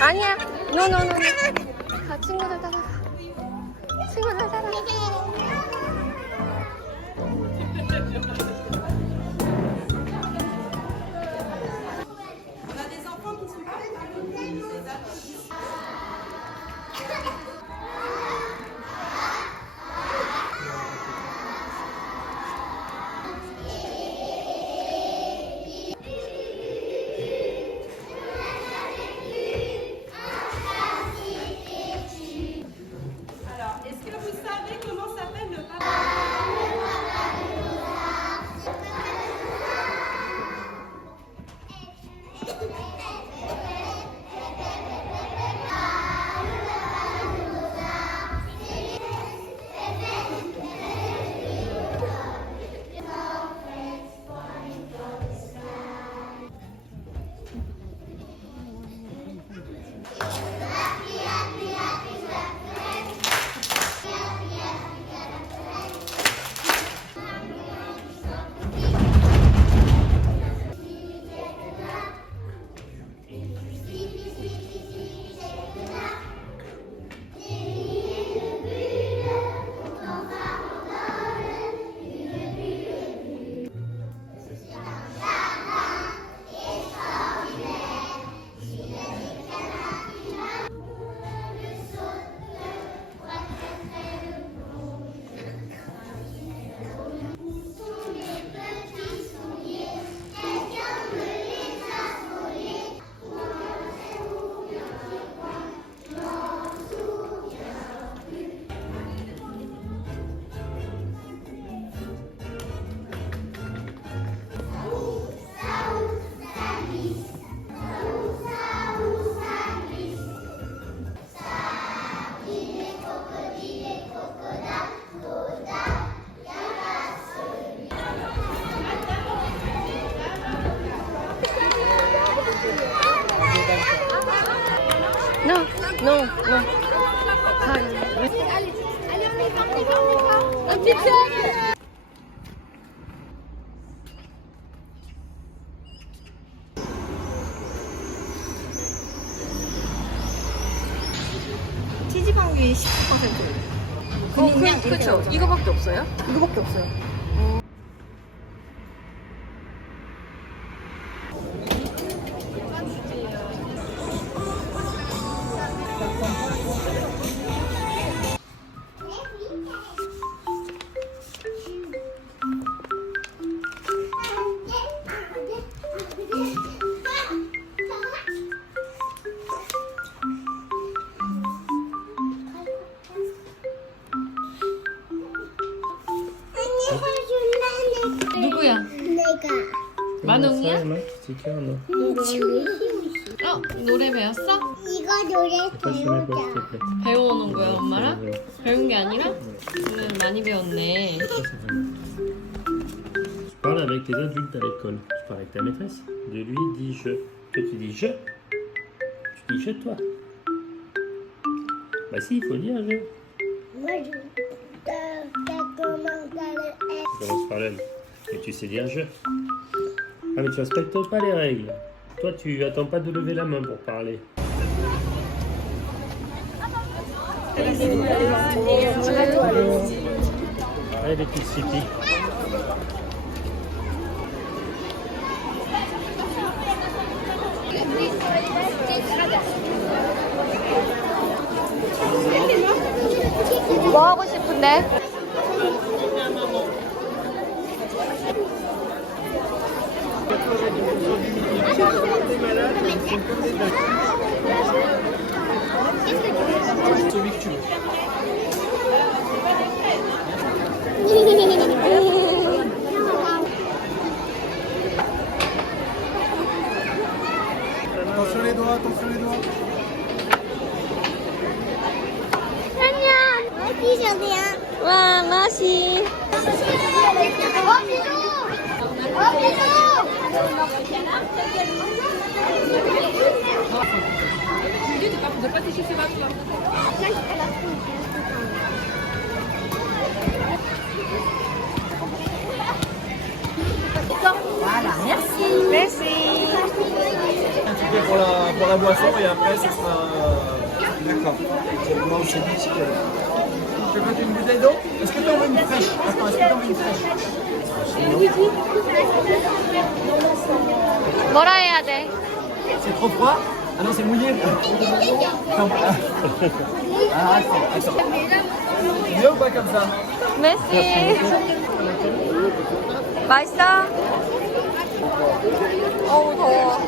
아니야. 노노노. 가 친구들 따라가. 친구들 따라가. Non, non, non. Allez, on y va. Un petit check. 체지방률이 10%. 그쵸. 이거밖에 없어요? 이거밖에 없어요. 누구야? 내가 만웅이야? 응, 노래 배웠어? 이거 노래 배우자. 배워오는 거야, 엄마랑? 배운 게 아니라? 많이 배웠네. Tu parles avec tes adultes à l'école. Tu parles avec ta maîtresse. De lui, dis je. Toi, tu dis je. Tu dis je, toi. Bah si, il faut dire je. Moi, je commence à le Tu commences par le. Et tu sais dire je. Ah, mais tu respectes pas les règles. Toi, tu attends pas de lever la main pour parler. Allez, les petites cities. 뭐 하고 싶은데? Celui que tu veux. Attention les doigts, attention les doigts. 안녕. 어디 저기야? 와, 맛이. 어디로? Voilà, merci. Un petit peu pour la pour la boisson et après ce sera. D'accord. Moi on s'est dit si. Je peux une bouteille d'eau? Est-ce que tu en veux une fraîche? Attends, est-ce que tu en veux une fraîche? 뭐라 해야 돼? C'est trop froid? Ah non, c'est mouillé. Attends. Ah, attends. Mieux ou pas comme ça? 메시. 맛있어? 어우 더워.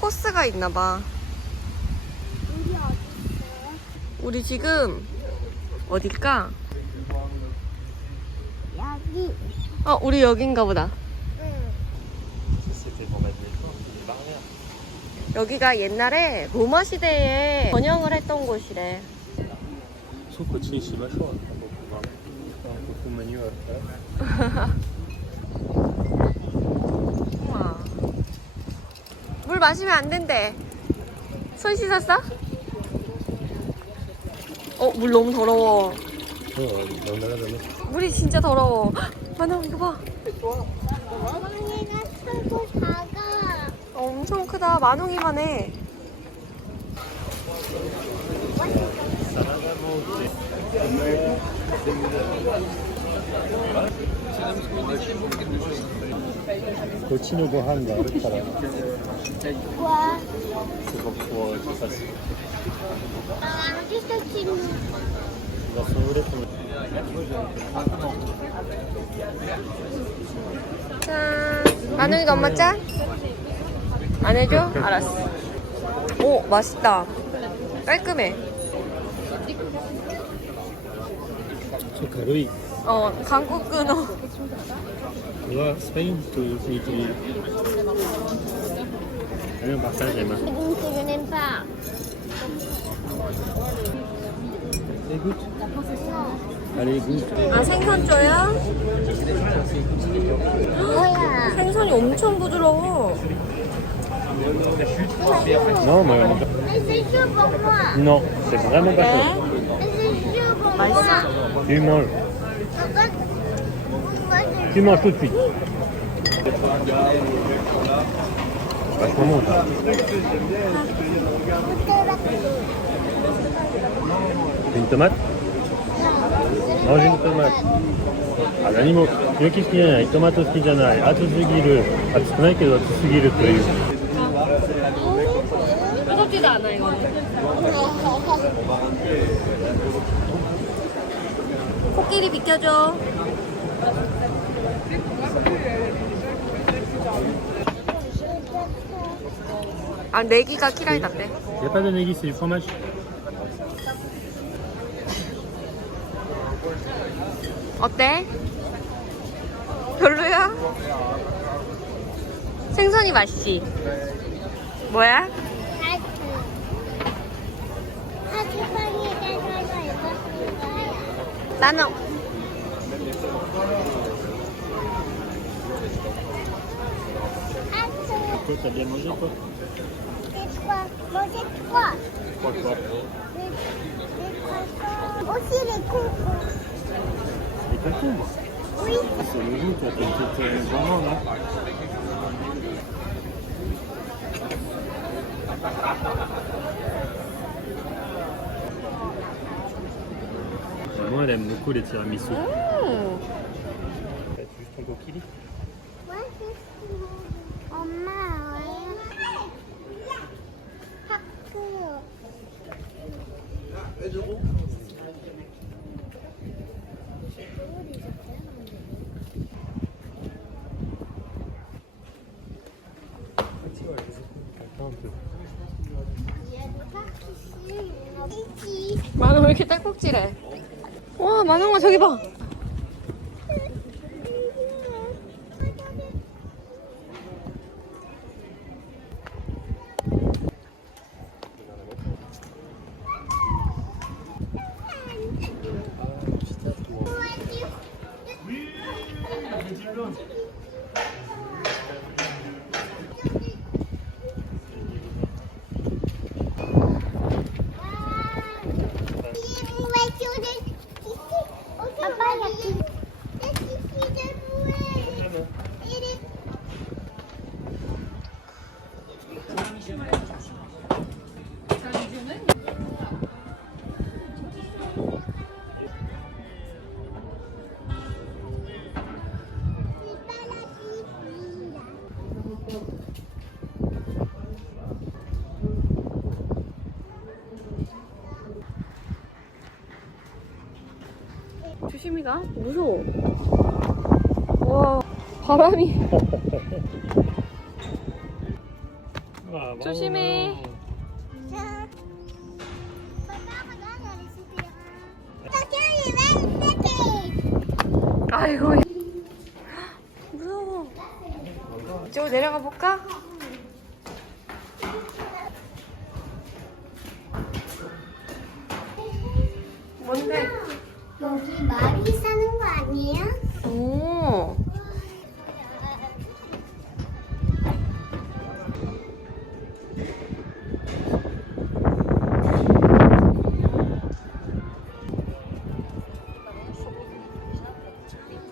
코스가 있나봐. 우리 어디 있어요? 우리 지금 어딜까? 여기. 우리 여긴가 보다. 응. 여기가 옛날에 로마 시대에 번영을 했던 곳이래. Sauf que c'est ici vachement. Un peu menu à faire. 우와. 물 마시면 안 된대. 손 씻었어? 물 너무 더러워. 너무 나가잖아. 물이 진짜 더러워. 만화 이거 봐. 언니가 크고 작아. 엄청 크다. 만홍이만 해. Continue gohan là, avec ça là. 와. C'est pour que ça fasse. 어디서 지금 Tu vas s'ouvrir ton. 짠. 만홍이도 엄마 짠? 안 해줘? 알았어. 오, 맛있다. 깔끔해. C'est carré.韓国の. Tu vois, c'est pas une qui. Allez, on partage les mains. je n'aime pas. Allez, goûte. Allez, goûte. 아, 생선쪄야? 뭐야? 생선이 엄청 부드러워. Non, mais. Mais c'est chaud pour moi. Non, c'est vraiment pas chaud. Mais c'est chaud pour moi. 맛있어? Tu manges. Pourquoi Tu manges tout de suite. Vachement bon. C'est une tomate? Mange une tomate.あ、何も良き好きじゃない、トマト好きじゃない、熱すぎる、熱くないけど熱すぎるという。 뜨겁지도 않아, 이거는. 코끼리 비켜줘. 아, 내기가 키라이다대. Il n'y a pas de négis, c'est du fromage. 어때? 별로야? 생선이 맛있지? 뭐야? 하트빵에다가 입었을 거야. 나는 하트. Toi, t'as bien mangé, toi? C'est quoi? Moi, c'est quoi? Quoi, quoi? Aussi les concours. Les concombres. Oui. C'est le jour pour une petite gourmande, non? Moi, elle aime beaucoup les tiramisu. Faites juste ton coquille. Ouais, c'est tout. 엄마, 학교. Un peu. Il y a des parcs ici. Ici. 만원 왜 이렇게 딸꾹질해? 와 만원아 저기 봐. 조심히 가. 무서워. 와 바람이. 조심해. 아이고 무서워. 이쪽으로 내려가 볼까? 뭔데? 여기 말이 사는 거 아니에요? 오.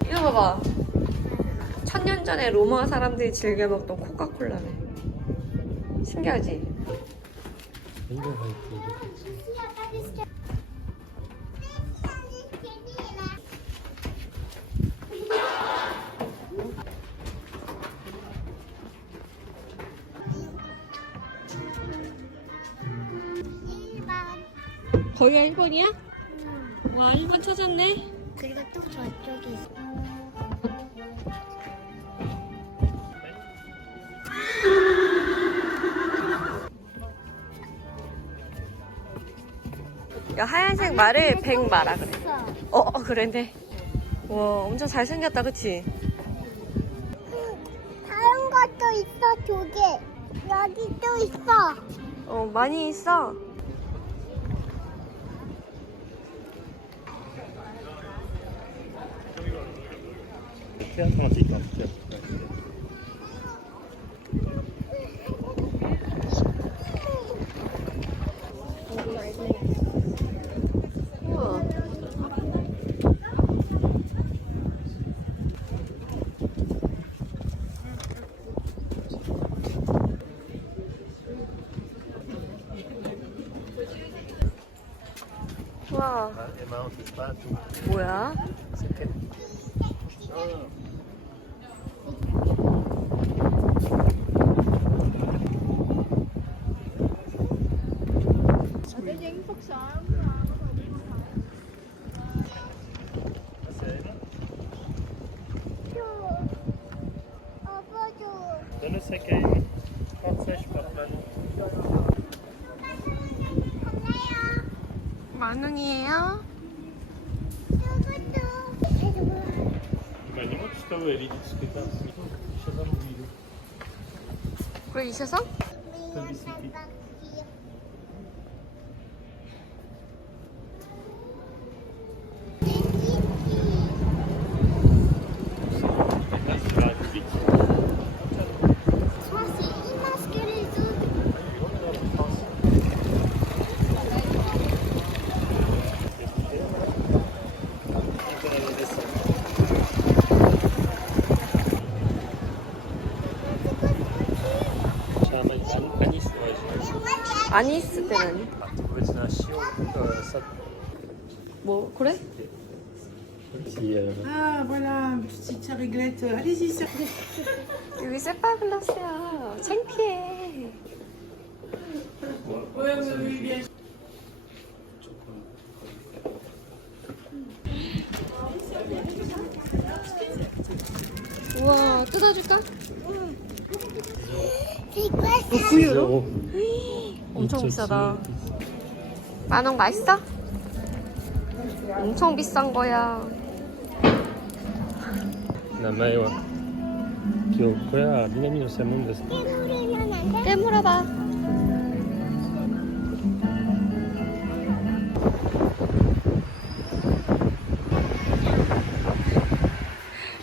이거 봐봐. 1000년 전에 로마 사람들이 즐겨 먹던 코카콜라네. 신기하지? 이거 할게. 거기가 1번이야? 와 1번 찾았네. 그리고 또 저쪽에 있어. 야 하얀색 말을 백마라 그래. 그랬네. 와 엄청 잘생겼다 그치? 다른 것도 있어, 조개. 여기 또 있어. 많이 있어. Théâtre antique, hein, théâtre. 우와. 와 Emma, c'est pas tout. 뭐야? C'est très. 아빠도. Donne-le sec à Amy. Porte sèche, porte Manon. 만원이에요? Ma nie ma szkoły elitycznej tam. Siadam w widu. 그래 있어서? Là, c'est la République. Soit c'est immense que les autres. Ah, il est loin de la France. 많이 있을 때는. 特別な塩がさ 뭐 그래? Ah, voilà, une petite réglette. Allez-y, ça. 여기 세파글라스야. 창피해. 우와, 뜯어줄까? C'est quoi ça? 0 엄청 비싸다. 만원 맛있어? 엄청 비싼 거야. 名前は今日これは南の専門ですね 깨물어봐.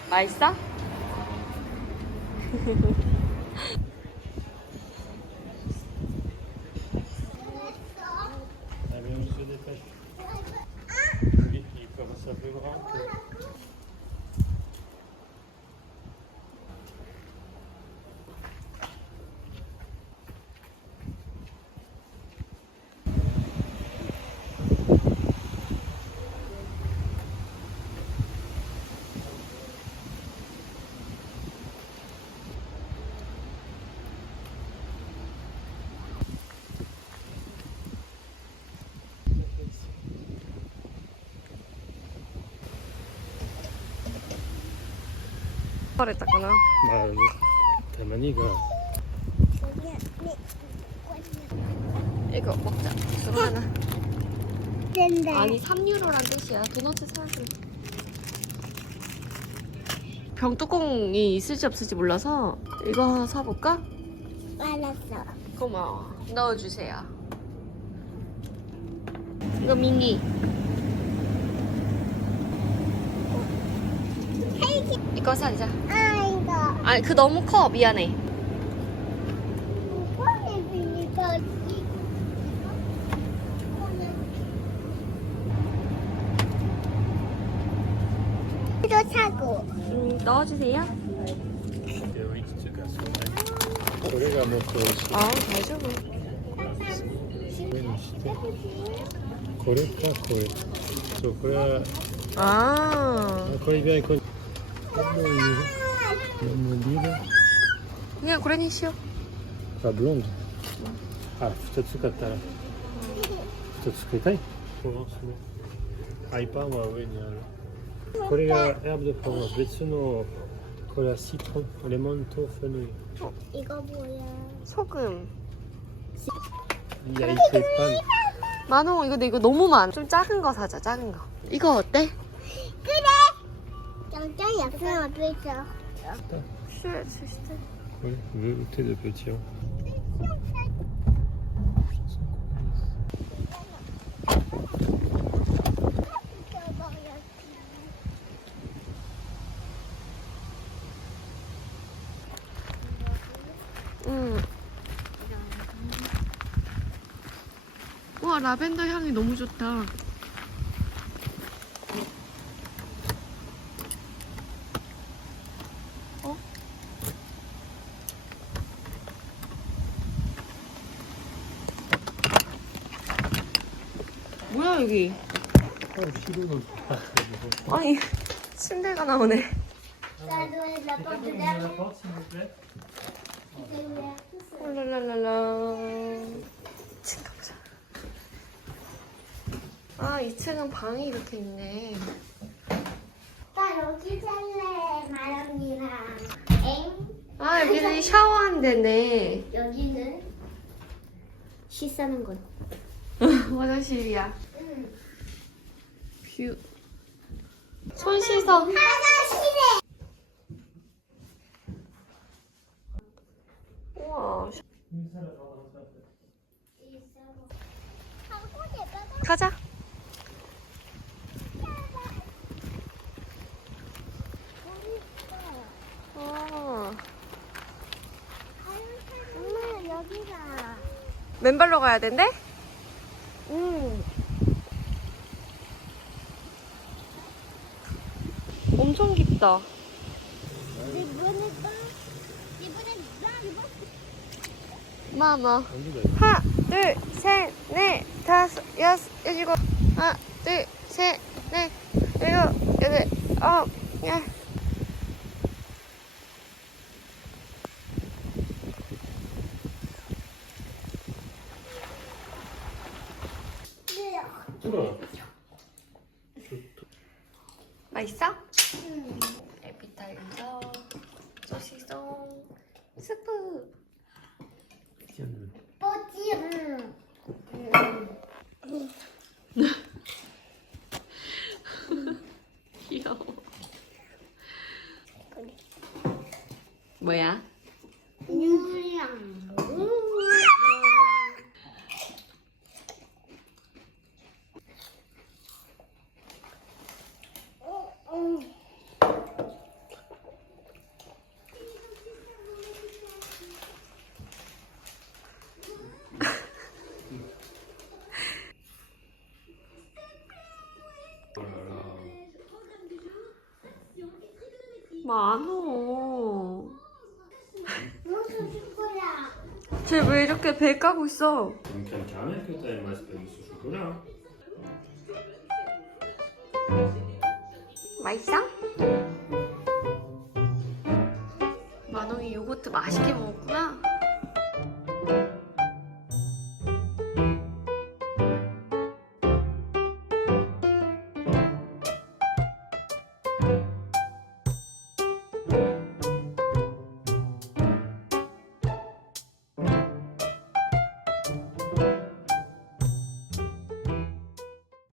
맛있어? Allez, on se dépêche. Oui, il commence un peu grand. 그랬다구나. まあ、たまにが 이거 먹자. 술 하나. 된대. 아니 3유로란 뜻이야. 도넛을 사야지. 병뚜껑이 있을지 없을지 몰라서 이거 하나 사볼까? 알았어. 고마워. 넣어주세요. 이거 미니. 이거 사자. 아, 이거. 아니 그 너무 커. 미안해. 이거는 비니까. 이거 사고. 넣어주세요. いくつかそうねこれがもっと美味しい 아, 다이저브. これにしてこれかこれそうこれは 아,これ以外これもういいもういいね 그냥 고래니시오.あブロンドあ2つ買ったら1つ買いたいフランスのアイパンは上にあるこれがエーブ・ド・プロヴァンス別のこれはシトロンレモンとフェヌイ 이거 뭐야? 소금. 야 이거 반 만원 이거 근데 이거 너무 많아. 좀 작은 거 사자. 작은 거. 이거 어때? 짱짱 약간 앞에 있어. 슈, 슈. Oui, t'es de petit. Hein. 와, 라벤더 향이 너무 좋다. 어? 뭐야 여기? 아니 침대가 나오네. Ça doit être la porte de derrière. 랄랄랄라. 2층 가보자. 아 2층은 방이 이렇게 있네. 나 여기 살래, 마랑이랑. 엥? 아 여기는 샤워한 데네. 여기는 씻는 곳. 화장실이야. 응. 뷰. 손 씻어. 화장실에. 우와. 가자. 엄마 여기가. 맨발로 가야 된대? 응. 엄청 깊다. 마마. 안 된다. 하나, 둘, 셋, 넷, 다섯, 여섯, 일곱. 하나, 둘, 셋, 넷, 일곱, 여덟, 아홉, 열. 들어. 맛있어? 에피타이저, 소시송, 스프. 귀여워. 뭐야? 많어. 쟤 왜 이렇게 배 까고 있어? Donc quelqu'un met que t'as un aspect de ce chocolat. 맛있어? 만홍이 요거트 맛있게 먹었구나.